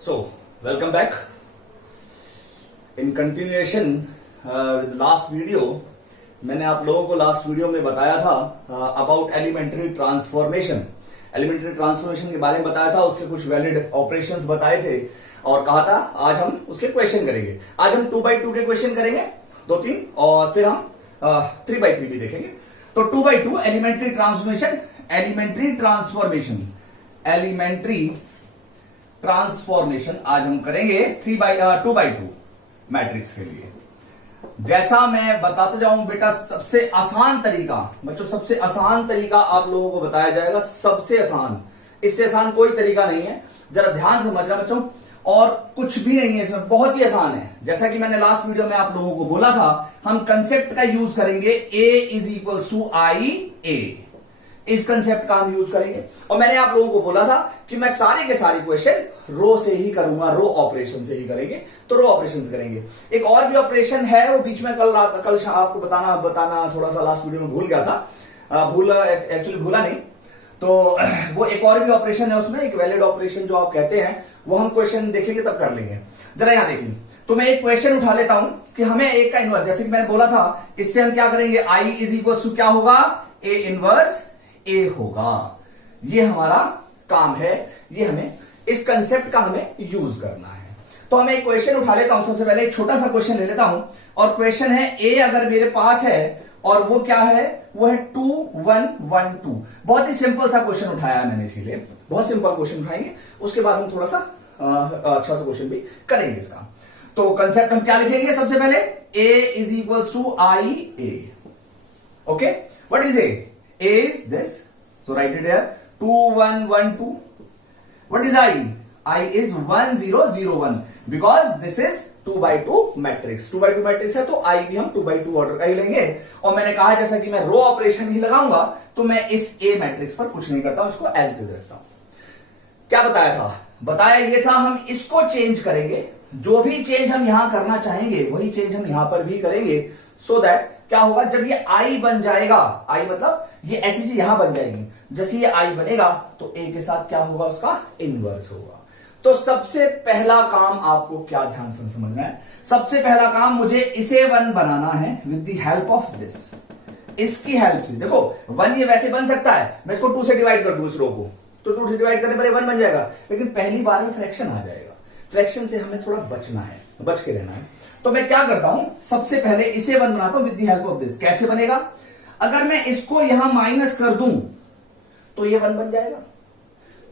So, welcome back. In continuation with last video, मैंने आप लोगों को लास्ट वीडियो में बताया था about elementary transformation. Elementary transformation के बारे में बताया था, उसके कुछ वैलिड ऑपरेशंस बताए थे और कहा था आज हम उसके क्वेश्चन करेंगे। आज हम 2x2 के क्वेश्चन करेंगे, 2-3, और फिर हम 3x3 भी देखेंगे। तो 2x2 एलिमेंट्री ट्रांसफॉर्मेशन आज हम करेंगे 2x2 मैट्रिक्स के लिए। जैसा मैं बताते जाऊं बेटा, सबसे आसान तरीका बच्चों, सबसे आसान तरीका आप लोगों को बताया जाएगा, सबसे आसान, इससे आसान कोई तरीका नहीं है। जरा ध्यान से समझना बच्चों, और कुछ भी नहीं है इसमें, बहुत ही आसान है। जैसा कि मैंने लास्ट वीडियो में आप लोगों को बोला था, हम कंसेप्ट का यूज करेंगे A=IA, इस कंसेप्ट का हम यूज करेंगे। और मैंने आप लोगों को बोला था कि मैं सारे के सारे क्वेश्चन रो से ही करूंगा, रो ऑपरेशन से ही करेंगे, तो रो ऑपरेशन से करेंगे। एक और भी ऑपरेशन है, वो बीच में कल आपको बताना थोड़ा सा लास्ट वीडियो में भूल गया था, एक्चुअली भूला नहीं। तो वो एक और भी ऑपरेशन है, उसमें एक वैलिड ऑपरेशन जो आप कहते हैं, वो हम क्वेश्चन देखेंगे तब कर लेंगे। जरा यहां देखिए, तो मैं एक क्वेश्चन उठा लेता हूं कि हमें एक का इनवर्स, जैसे कि मैंने बोला था, इससे हम क्या करेंगे, I= क्या होगा, A−1 A होगा। ये हमारा काम है, ये हमें इस कंसेप्ट का हमें यूज करना है। तो हमें एक क्वेश्चन उठा लेता हूं, सबसे पहले एक छोटा सा क्वेश्चन ले लेता हूं, और क्वेश्चन है A अगर मेरे पास है, और वो क्या है, वो है 2 1 1 2। बहुत ही सिंपल सा क्वेश्चन उठाया है मैंने, इसीलिए बहुत सिंपल क्वेश्चन उठाएंगे, उसके बाद हम थोड़ा सा अच्छा सा क्वेश्चन भी करेंगे इसका। तो कंसेप्ट हम क्या लिखेंगे, सबसे पहले A=IA। Okay, what is A? A is this, so write it here, 2 1 1 2. What is I? I is 1 0 0 1, because this is 2x2 matrix. 2x2 matrix है, तो I भी हम 2x2 ऑर्डर का ही लेंगे। और मैंने कहा जैसा कि मैं रो ऑपरेशन ही लगाऊंगा, तो मैं इस A मैट्रिक्स पर कुछ नहीं करता हूं, इसको एज इट इज रखता हूं। क्या बताया था? बताया ये था, हम इसको चेंज करेंगे, जो भी चेंज हम यहां करना चाहेंगे वही चेंज हम यहां पर भी करेंगे, सो दैट क्या होगा, जब ये I बन जाएगा, I मतलब ये ऐसी चीज यहां बन जाएगी, जैसे ये I बनेगा तो A के साथ क्या होगा, उसका इनवर्स होगा। तो सबसे पहला काम आपको क्या ध्यान से समझना है, सबसे पहला काम मुझे इसे 1 बनाना है with the help of this. इसकी हेल्प से देखो, 1 ये वैसे बन सकता है, मैं इसको 2 से डिवाइड कर दूं इस रो को, तो 2 से डिवाइड करने पर ये 1 बन जाएगा, लेकिन पहली बार में फ्रैक्शन आ जाएगा। फ्रैक्शन से हमें थोड़ा बचना है, बच के रहना है। तो मैं क्या करता हूं, सबसे पहले इसे 1 बनाता हूं with the help of this. कैसे बनेगा, अगर मैं इसको यहां माइनस कर दूं तो ये 1 बन जाएगा।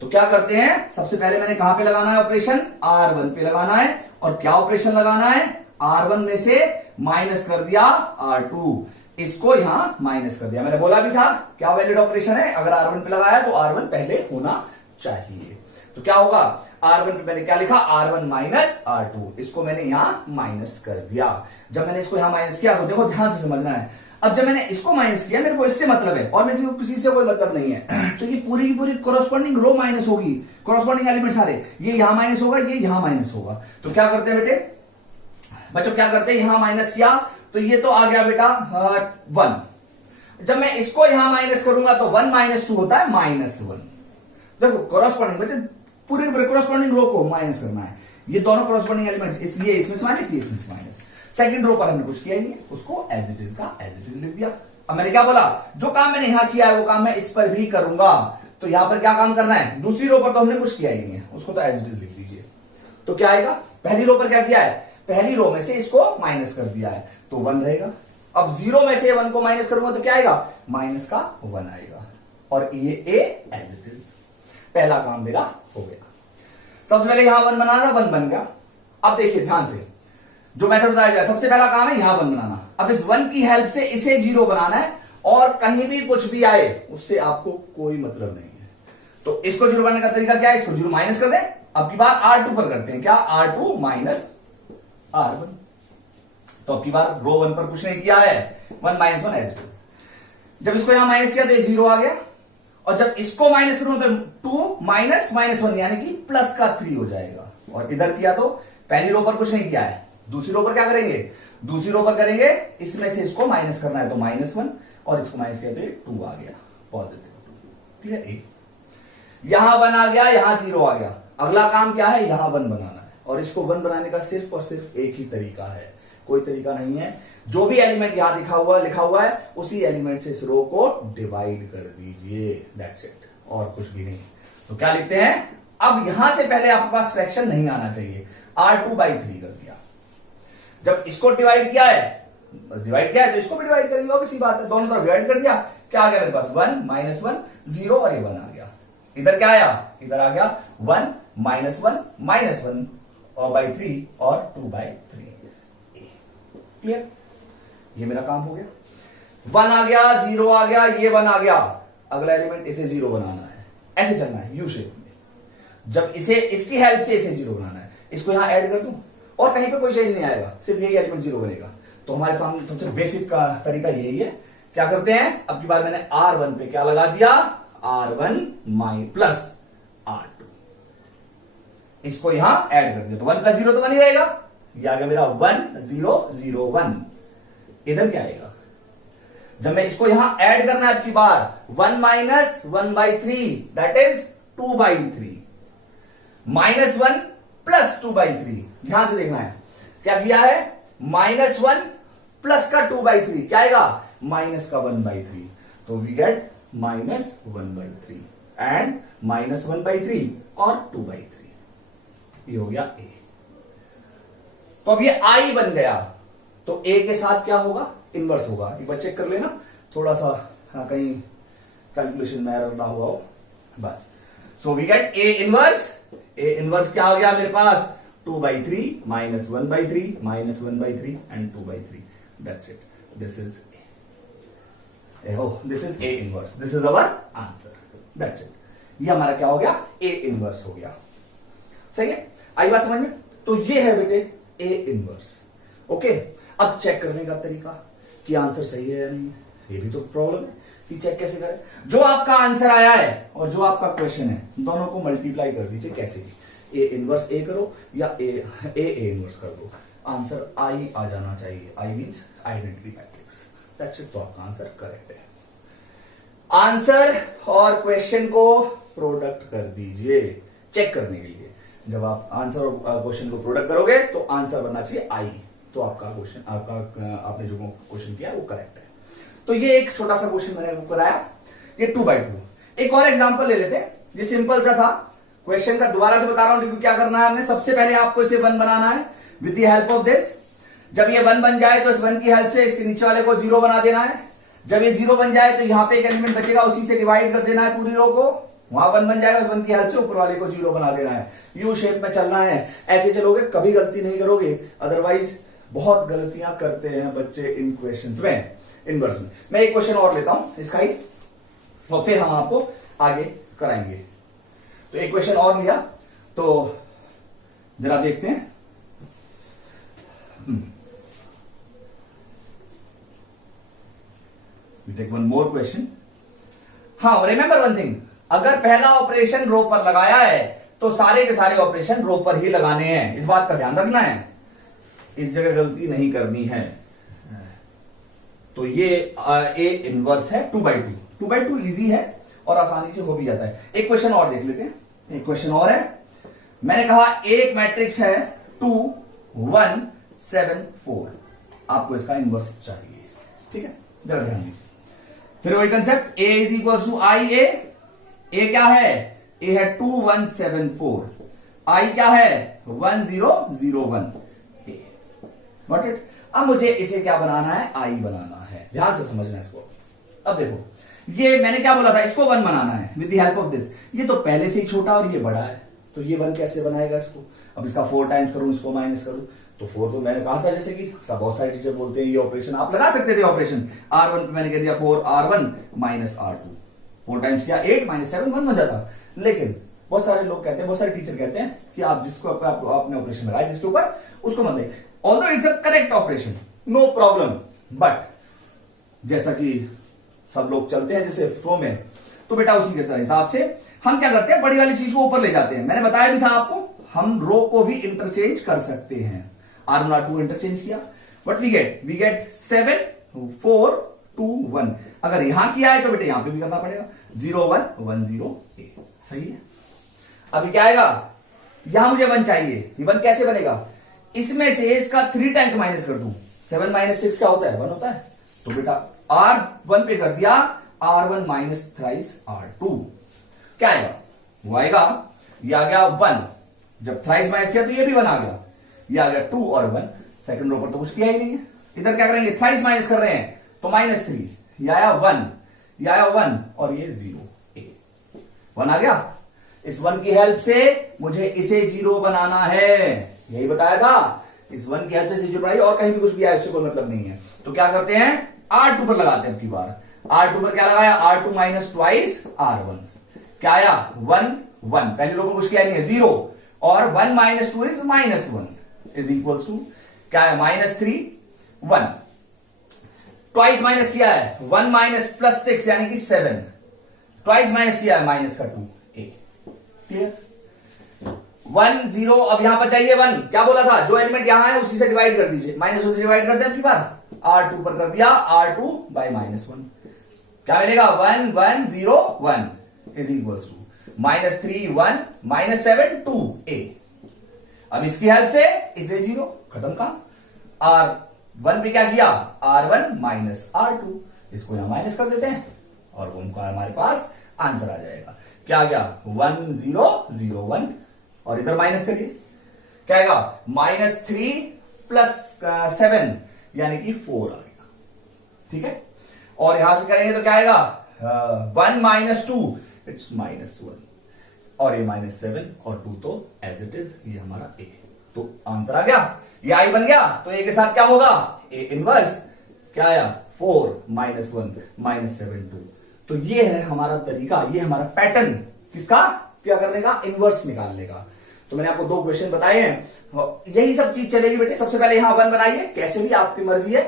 तो क्या करते हैं, सबसे पहले मैंने कहां पे लगाना है ऑपरेशन, R1 पे लगाना है। और क्या ऑपरेशन लगाना है, R1 में से माइनस कर दिया R2, इसको यहां माइनस कर दिया। मैंने बोला भी था क्या वैलिड ऑपरेशन है, अगर R1 पे लगाया तो R1 पहले होना चाहिए। तो क्या होगा, R1 पे मैंने क्या लिखा, R1 माइनस R2, इसको मैंने यहां माइनस कर दिया। जब मैंने इसको यहां माइनस किया, तो देखो ध्यान से समझना है, अब जब मैंने इसको माइनस किया, मेरे को इससे मतलब है और मेरे को किसी से कोई मतलब नहीं है, तो ये पूरी की पूरी कोरोस्पोंडिंग रो माइनस होगी, कोरोस्पोंडिंग एलिमेंट सारे, ये यहां माइनस होगा, ये यहां माइनस होगा। तो क्या करते हैं बेटे, बच्चों क्या करते हैं, यहां माइनस किया तो ये तो आ गया बेटा 1। जब मैं इसको यहां माइनस करूंगा तो 1 - 2 होता है -1। देखो कोरोस्पोंडिंग बच्चे, पूरी कोरोस्पोंडिंग रो को माइनस करना है, ये दोनों कोरोस्पोंडिंग एलिमेंट्स, इसलिए इसमें से माइनस, ये इसमें से माइनस। सेकंड रो पर हमने कुछ किया ही नहीं, उसको एज इट इज का एज इट इज लिख दिया। अब मैंने क्या बोला, जो काम मैंने यहां किया है वो काम मैं इस पर भी करूंगा, तो यहां पर क्या काम करना है, दूसरी रो पर तो हमने कुछ किया ही नहीं है, उसको तो एज इट इज लिख दीजिए। तो क्या आएगा, पहली रो पर क्या किया है, पहली रो में से इसको माइनस कर दिया है, तो 1 रहेगा। अब 0 में से 1 को माइनस करूंगा तो क्या आएगा, माइनस का 1 आएगा, और ये A एज इट इज। पहला काम मेरा हो गया। सबसे पहले यहां 1 बनाना, 1 बन गया। अब देखिए ध्यान से, जो मेथड बताया जाए, सबसे पहला काम है यहां 1 बनाना। अब इस 1 की हेल्प से इसे 0 बनाना है, और कहीं भी कुछ भी आए उससे आपको कोई मतलब नहीं है। तो इसको 0 बनाने का तरीका क्या है, इसको 0 माइनस कर दें। अब की बार R2 पर करते हैं, क्या, R2 माइनस R1। तो अब की बार रो 1 पर कुछ नहीं किया है, 1 - 1 एज इट इज। जब इसको यहां माइनस किया तो ये 0 आ गया, और जब इसको माइनस करूं तो 2 - -1 यानी कि प्लस का 3 हो जाएगा। और इधर किया तो पहली रो पर कुछ नहीं किया है, दूसरी रो पर क्या करेंगे, दूसरी रो पर करेंगे, इसमें से इसको माइनस करना है तो -1, और इसको माइनस किया तो ये 2 आ गया, पॉजिटिव 2। क्लियर, यहां 1 आ गया, यहां 0 आ गया। अगला काम क्या है, यहां 1 बनाना है, और इसको 1 बनाने का सिर्फ और सिर्फ एक ही तरीका है, कोई तरीका नहीं है। जो भी एलिमेंट यहां लिखा हुआ है उसी एलिमेंट से इस रो को डिवाइड कर दीजिए, दैट्स इट, और कुछ भी नहीं। तो क्या लिखते हैं, अब यहां से पहले आपके पास फ्रैक्शन नहीं आना चाहिए, R2/3 कर दिया। जब इसको डिवाइड किया है तो इसको भी डिवाइड करेंगे, ऑब्वियस सी बात है, दोनों तरफ डिवाइड कर दिया। क्या आ गया मेरे पास, 1 -1 0 और ये 1 आ गया। इधर क्या आया, इधर आ गया 1 -1 और by 3 और 2/3। क्लियर, ये मेरा काम हो गया। 1 आ गया, 0 आ गया, ये 1 आ गया, अगला एलिमेंट इसे 0 बनाना है, ऐसे चलना है यू शेप में। जब इसे इसकी हेल्प से इसे 0 बनाना है, इसको यहां ऐड कर दूं और कहीं पे कोई चेंज नहीं आएगा, सिर्फ यही एलिमेंट 0 बनेगा। तो हमारे सामने सबसे बेसिक का तरीका यही है। क्या करते हैं, अब की बार मैंने R1 पे क्या लगा दिया, R1 प्लस R2, इसको यहां ऐड कर दिया, तो 1 + 0 तो 1 ही रहेगा। ये आ गया मेरा 1 0 0 1। इधर क्या आएगा, जब मैं इसको यहां ऐड करना है अब की बार, 1 - 1/3 दैट इज 2/3, -1 + 2/3। ध्यान से देखना है, क्या किया है, -1 प्लस का 2/3 क्या आएगा, माइनस का 1/3, तो वी गेट -1/3 एंड -1/3 और 2/3, ये हो गया A। तो अब ये I बन गया, तो A के साथ क्या होगा, इनवर्स होगा। एक बार चेक कर लेना, थोड़ा सा कहीं कैलकुलेशन में एरर ना हुआ हो, बस। So we get A inverse क्या हो गया मेरे पास, 2/3 -1/3 -1/3 and 2/3, that's it, this is this is A inverse, this is our answer, that's it. ये हमारा क्या हो गया, A इनवर्स हो गया। सही है, आई बात समझ में। तो ये है बेटे A इनवर्स। ओके, अब चेक करने का तरीका कि आंसर सही है या नहीं है, ये भी तो प्रॉब्लम है कि चेक कैसे करें। जो आपका आंसर आया है और जो आपका क्वेश्चन है, दोनों को मल्टीप्लाई कर दीजिए, कैसे भी, A इनवर्स A करो या A इनवर्स कर दो, आंसर I आ जाना चाहिए। I means identity matrix, that's it, तो आपका आंसर करेक्ट है। आंसर और क्वेश्चन को प्रोडक्ट कर दीजिए चेक करने के लिए। जब आप आंसर और क्वेश्चन को प्रोडक्ट करोगे तो आंसर बनना चाहिए I, तो आपका क्वेश्चन, आपने जो क्वेश्चन किया वो करेक्ट है। तो ये एक छोटा सा क्वेश्चन मैंने कराया, ये 2/2। एक और एग्जांपल ले लेते हैं, ये सिंपल सा था। क्वेश्चन का दोबारा से बता रहा हूं, क्या करना है हमने, सबसे पहले आपको इसे 1 बनाना है with the help of this. जब ये 1 बन जाए तो इस 1 की हेल्प से इसके नीचे वाले को 0 बना देना है। जब ये 0 बन जाए तो यहां पे एक एलिमेंट बचेगा, उसी से डिवाइड कर देना है पूरी रो को, वहां 1 बन जाएगा, उस 1 की हेल्प से ऊपर वाले को 0 बना देना है। यू शेप में चलना है, ऐसे चलोगे कभी गलती नहीं करोगे, अदरवाइज बहुत गलतियां करते हैं बच्चे इन क्वेश्चंस में, इनवर्स में। मैं एक क्वेश्चन और लेता हूं इसका ही, और फिर हम आपको आगे कराएंगे। तो एक क्वेश्चन और लिया, तो जरा देखते हैं। We take one more question. हाँ, रिमेंबर वन थिंग, अगर पहला ऑपरेशन रो पर लगाया है तो सारे के सारे ऑपरेशन रो पर ही लगाने हैं, इस बात का ध्यान रखना है, इस जगह गलती नहीं करनी है। तो ये A इनवर्स है 2/2। 2/2 इजी है और आसानी से हो भी जाता है। एक क्वेश्चन और देख लेते हैं, एक क्वेश्चन और है। मैंने कहा एक मैट्रिक्स है 2 1 7 4, आपको इसका इनवर्स चाहिए, ठीक है, जरा ध्यान दीजिए। फिर वही concept, A is equal to IA। A क्या है, A है 2 1 7 4, I क्या है 1 0 0 1। Got it? अब मुझे इसे क्या बनाना है, I बनाना है, ध्यान से समझना इसको। अब देखो, ये मैंने क्या बोला था, इसको 1 बनाना है with the help of this. ये तो पहले से ही छोटा और ये बड़ा है, तो ये 1 कैसे बनाएगा इसको। अब इसका 4 टाइम्स करूं, इसको माइनस करूं, तो 4 तो मैंने कहा था, जैसे कि बहुत सारे टीचर बोलते हैं ये ऑपरेशन आप लगा सकते थे। ऑपरेशन R1 पे मैंने कह दिया 4 R1 माइनस R2, 4 टाइम्स किया 8 माइनस 7 1 बन जाता। लेकिन बहुत सारे लोग कहते हैं, बहुत सारे टीचर कहते हैं कि आप जिसको आपने ऑपरेशन लगाया जिसके ऊपर, उसको मत लें। Although it's a correct operation, no problem, but जैसा कि सब लोग चलते हैं जैसे फ्लो में, तो बेटा उसी के हिसाब से हम क्या करते हैं, बड़ी वाली चीज को ऊपर ले जाते हैं। मैंने बताया भी था आपको, हम रो को भी इंटरचेंज कर सकते हैं। R1 R2 इंटरचेंज किया, बट वी गेट 7 4 2 1। अगर यहां किया है तो बेटे यहां पे भी करना पड़ेगा, 0 1 1 0 8, सही है। अभी क्या आएगा, यहां मुझे 1 चाहिए, ये 1 कैसे बनेगा, इसमें से इसका 3 टाइम्स माइनस कर दूं, 7 माइनस 6 क्या होता है, 1 होता है। तो बेटा R1 पे कर दिया, R1 माइनस थ्राइस R2, क्या आएगा, वो आएगा, ये आ गया 1, जब थ्राइस माइनस किया तो ये भी 1 आ गया, ये आ गया 2 और 1, सेकंड रो पर तो कुछ किया ही नहीं है। इधर क्या करेंगे, थ्राइस माइनस कर रहे हैं तो -3, ये आया 1, ये आया 1 और ये 0, 1 आ गया। इस 1 की हेल्प से मुझे इसे 0 बनाना है, यही बताया था, इस 1 की हेल्प से 0 बनाइए, और कहीं भी कुछ भी आए उससे कोई मतलब नहीं है। तो क्या करते हैं, R2 पर लगाते हैं, अब की बार R2 पर क्या लगाया, R2 माइनस ट्वाइस R1, क्या आया 1 1, पहले लोगों को कुछ किया नहीं है 0, और 1 minus 2 is -1 is equals to क्या है, -3 1, ट्वाइस माइनस किया है 1 माइनस प्लस 6 यानी कि 7, ट्वाइस माइनस किया है माइनस का 2, क्लियर, 1 0, अब यहां पर चाहिए 1, क्या बोला था, जो एलिमेंट यहां है उसी से डिवाइड कर दीजिए, -1 से डिवाइड कर दे, अपनी बार R2 पर कर दिया, R2 बाय -1, क्या मिलेगा, 1 1 0 1 इज इक्वल्स टू -3 1 -7 2 a। अब इसकी हेल्प से इसे 0, खत्म काम। R1 पे क्या किया, R1 माइनस R2, इसको यहां माइनस कर देते हैं और उनका हमारे पास आंसर आ जाएगा, क्या आ गया, 1 0 0 1, और इधर माइनस करिए, क्या आएगा, -3 प्लस 7 यानी कि 4 आएगा, ठीक है। और यहां से करेंगे तो क्या आएगा, 1 माइनस 2 इट्स -1, और ये -7 और 2 तो एज इट इज, ये हमारा a, तो आंसर आ गया, ये I बन गया, तो a के साथ क्या होगा, a इनवर्स, क्या आया 4 -1 -7 2। तो ये है हमारा तरीका, ये हमारा पैटर्न, किसका, क्या करने का, इनवर्स निकालने का। तो मैंने आपको 2 क्वेश्चन बताए हैं, यही सब चीज चलेगी बेटे। सबसे पहले यहां 1 बनाइए, कैसे भी आपकी मर्जी है,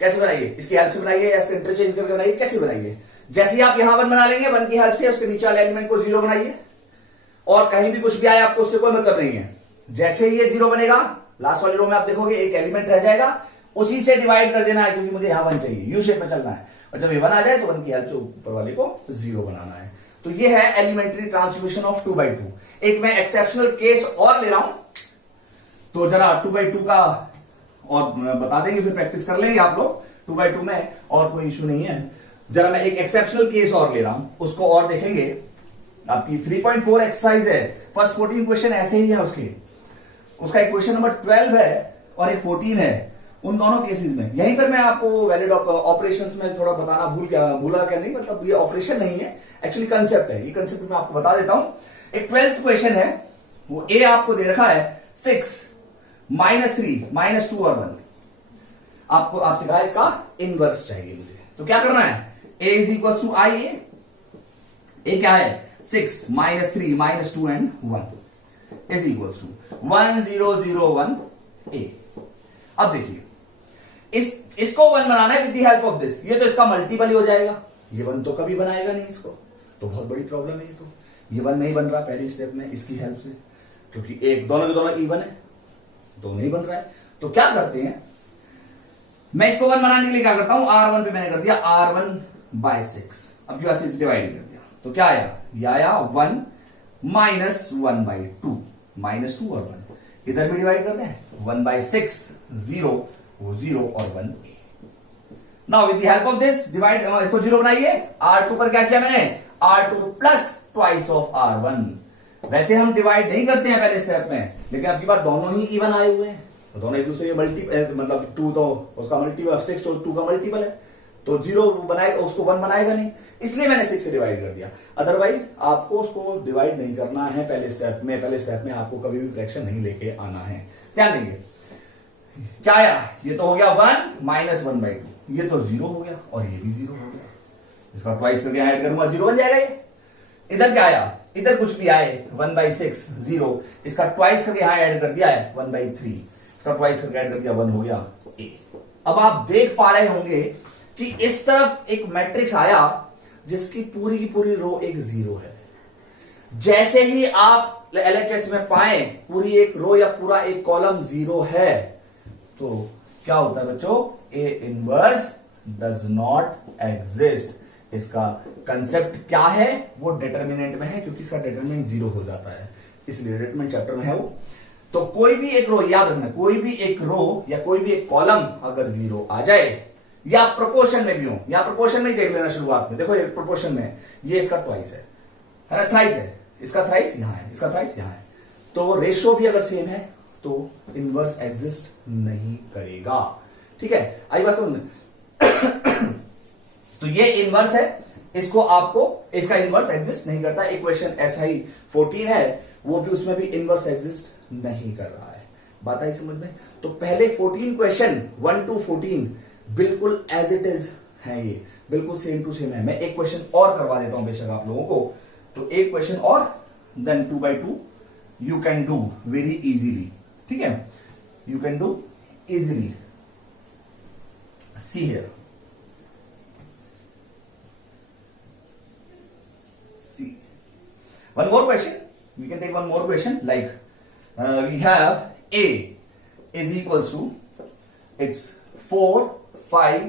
कैसे बनाइए, इसकी हेल्प से बनाइए या इसका इंटरचेंज करके बनाइए, कैसे बनाइए। जैसे ही आप यहां 1 बना लेंगे, 1 की हेल्प से उसके नीचे वाले एलिमेंट को 0 बनाइए, और कहीं भी कुछ भी आए आपको उससे कोई मतलब नहीं है। जैसे ही ये 0 बनेगा, लास्ट वाली रो में आप देखोगे एक एलिमेंट रह जाएगा, उसी से डिवाइड कर देना है, क्योंकि मुझे यहां 1 चाहिए, यू शेप में चलना है, और जब ये 1 आ जाए तो 1 की हेल्प से ऊपर वाले को 0 बनाना है। तो ये है एलिमेंट्री ट्रांसफॉर्मेशन ऑफ 2/2। एक मैं एक्सेप्शनल केस और ले रहा हूं, तो जरा 2/2 का और बता देंगे, फिर प्रैक्टिस कर लेंगे आप लोग 2/2 में, और कोई इशू नहीं है। जरा मैं एक एक्सेप्शनल केस और ले रहा हूं, उसको और देखेंगे। आपकी 3.4 एक्सरसाइज है, फर्स्ट 14 क्वेश्चन ऐसे ही है उसके, उसका एक क्वेश्चन नंबर 12 है और एक 14 है, उन दोनों केसेस में यहीं पर मैं आपको वैलिड ऑपरेशंस में थोड़ा बताना भूला क्या नहीं, मतलब ये ऑपरेशन नहीं है, एक्चुअली कंसेप्ट है, ये कंसेप्ट मैं आपको बता देता हूं। एक 12th क्वेश्चन है, वो ए आपको दे रखा है 6 -3 -2 और 1, आपको आपसे कहा इसका इनवर्स चाहिए मुझे, तो क्या करना है, a इज इक्वल टू आई, ए क्या है 6 -3 -2 and 1 is equal to 1 0 0 1 a। अब देखिए इसको 1 बनाना है with the help of this, ये तो इसका मल्टीपल ही हो जाएगा, ये 1 तो कभी बनाएगा नहीं इसको, तो बहुत बड़ी प्रॉब्लम है। ये 1 नहीं बन रहा पहली स्टेप में इसकी हेल्प से, क्योंकि एक दोनों के दोनों इवन है, दो नहीं बन रहा है। तो क्या करते हैं, मैं इसको 1 बनाने के लिए क्या करता हूं, R1 पे मैंने कर दिया R1 बाय 6, अब की बात 6 डिवाइड कर दिया, तो क्या आया, ये आया 1 -1/2 -2 और 1, इधर भी डिवाइड करते हैं 1/6 0 वो 0 और 1 a। Now with the help of this divide, इसको 0 बनाइए, R2 पर क्या किया मैंने, R2 plus twice of R1। वैसे हम डिवाइड नहीं करते हैं पहले स्टेप में, लेकिन आपकी बात दोनों ही इवन आए हुए हैं, तो दोनों एक दूसरे मतलब 2 तो उसका मल्टीपल, 6 तो 2 का मल्टीपल है, तो 0 बनाएगा, उसको 1 बनाएगा नहीं, इसलिए मैंने 6 से डिवाइड कर दिया। अदरवाइज आपको उसको डिवाइड नहीं करना है पहले स्टेप में, पहले स्टेप में आपको कभी भी फ्रैक्शन नहीं लेके आना है। ध्यान देंगे, क्या आया, ये तो हो गया 1 -1/2, ये तो 0 हो गया और ये भी 0 हो गया, इसका ट्वाइस करके ऐड करूंगा 0 बन जाएगा ये। इधर क्या आया, इधर कुछ भी आए 1/6 0, इसका ट्वाइस करके यहां ऐड कर दिया है 1/3, इसका ट्वाइस करके ऐड कर दिया 1 हो गया a। अब आप देख पा रहे होंगे कि इस तरफ एक मैट्रिक्स आया जिसकी पूरी की पूरी रो एक 0 है। जैसे ही आप LHS में पाए पूरी एक रो या पूरा एक कॉलम 0 है, तो क्या होता है बच्चों, A inverse does not exist. इसका कंसेप्ट क्या है, वो डिटर्मिनेंट में है, क्योंकि इसका डिटर्मिनेंट 0 हो जाता है। इसलिए डिटरमिनेंट चैप्टर में है वो। तो कोई भी एक रो, याद रखना, कोई भी एक रो या कोई भी एक कॉलम अगर 0 आ जाए या प्रोपोर्शन में भी हो, या प्रोपोर्शन में ही देख लेना शुरुआत में, देखो ये प्रोपोर्शन में ये इसका ट्वाइस है ना, थ्राइस है, इसका थ्राइस यहां है, इसका थ्राइस यहां है, तो रेशियो भी अगर सेम है तो इनवर्स एग्जिस्ट नहीं करेगा। ठीक है, आई बात समझ में? तो ये इनवर्स है, इसको आपको, इसका इनवर्स एग्जिस्ट नहीं करता। इक्वेशन ऐसा ही 14 है, वो भी, उसमें भी इनवर्स एग्जिस्ट नहीं कर रहा है। बात आई समझ में? तो पहले 14 क्वेश्चन 1 to 14 बिल्कुल एज इट इज है, ये बिल्कुल सेम टू सेम है। मैं एक क्वेश्चन और करवा देता हूं बेशक आप लोगों को, तो एक क्वेश्चन और, then 2 by 2 you can do very easily. ठीक है, you can do easily. See here, see one more question, we can take one more question, like we have a is equals to, it's 4 5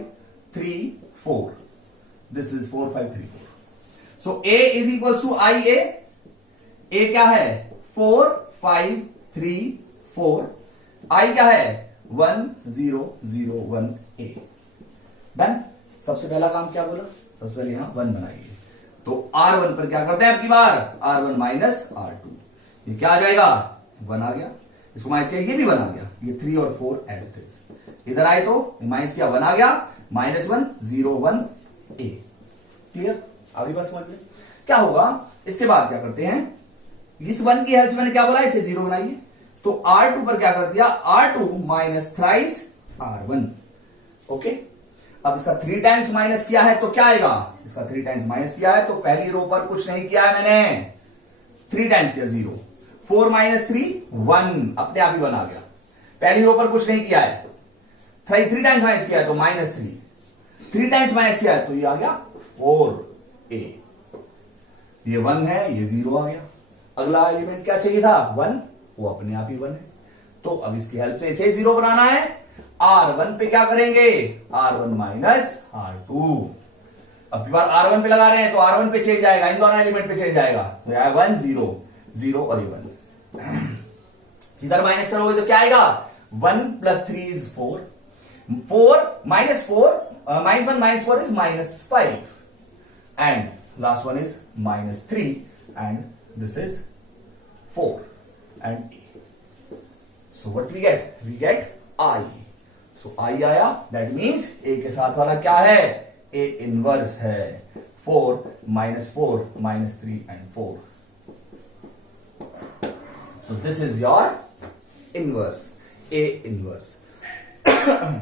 3 4, this is 4 5 3 4, so a is equals to ia, a क्या है 4 5 3 4, i क्या है 1 0 0 1 a। Done. सबसे पहला काम क्या बोला, सबसे पहले यहां 1 बनाइए, तो R1 पर क्या करते हैं आपकी बार, R1 माइनस R2, ये क्या आ जाएगा 1 आ गया, इसको माइनस किया, ये भी 1 आ गया, ये 3 और 4 एज इट इज, इधर आए तो माइनस किया 1 आ गया, -1 0 1 a। क्लियर, आगे बात समझ में? क्या होगा इसके बाद, क्या करते हैं, इस 1 की हेल्प से मैंने क्या बोला, इसे 0 बनाइए, तो R2 पर क्या कर दिया, R2 minus thrice R1। Okay, अब इसका 3 टाइम्स माइनस किया है तो क्या आएगा, इसका 3 टाइम्स माइनस किया है तो पहली रो पर कुछ नहीं किया है मैंने, 3 टाइम्स किया 0, 4 माइनस 3 1, अपने आप ही 1 आ गया। पहली रो पर कुछ नहीं किया है, 3 टाइम्स माइनस किया है तो -3, 3 टाइम्स माइनस किया है तो ये आ गया 4a, ये 1 है, ये 0 आ गया। अगला एलिमेंट क्या चाहिए था 1, वो अपने आप ही 1 है, तो अब इसकी हेल्प से इसे 0 बनाना है, R1 पे क्या करेंगे, R1 माइनस R2, अब की बार R1 पे लगा रहे हैं तो R1 पे चेंज आएगा, इन दोनों एलिमेंट पे चेंज आएगा, तो यह 1 0 0 और ये 1, इधर माइनस करोगे तो क्या आएगा, 1 + 3 is 4, 4 -4 -1 -4 is -5, and last one is -3, and this is 4 and a, so what we get I, so I आया, that means a के साथ वाला क्या है, a इनवर्स है, 4 -4 -3 and 4, so this is your inverse, a inverse।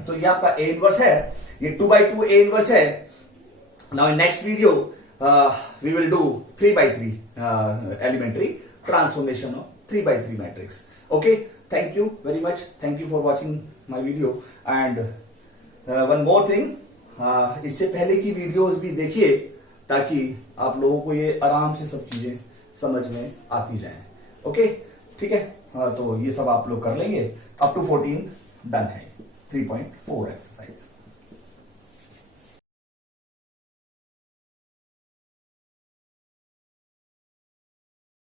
तो ये आपका a inverse है, ये 2 by 2 a inverse है। Now in next video we will do 3 by 3 elementary transformation of 3 by 3 matrix। Okay, thank you very much, thank you for watching my video, and one more thing, इससे पहले की videos भी देखिए ताकि आप लोगों को ये आराम से सब चीजें समझ में आती जाएं। ओके, ठीक है, तो ये सब आप लोग कर लेंगे, अप टू 14 डन है, 3.4 एक्सरसाइज।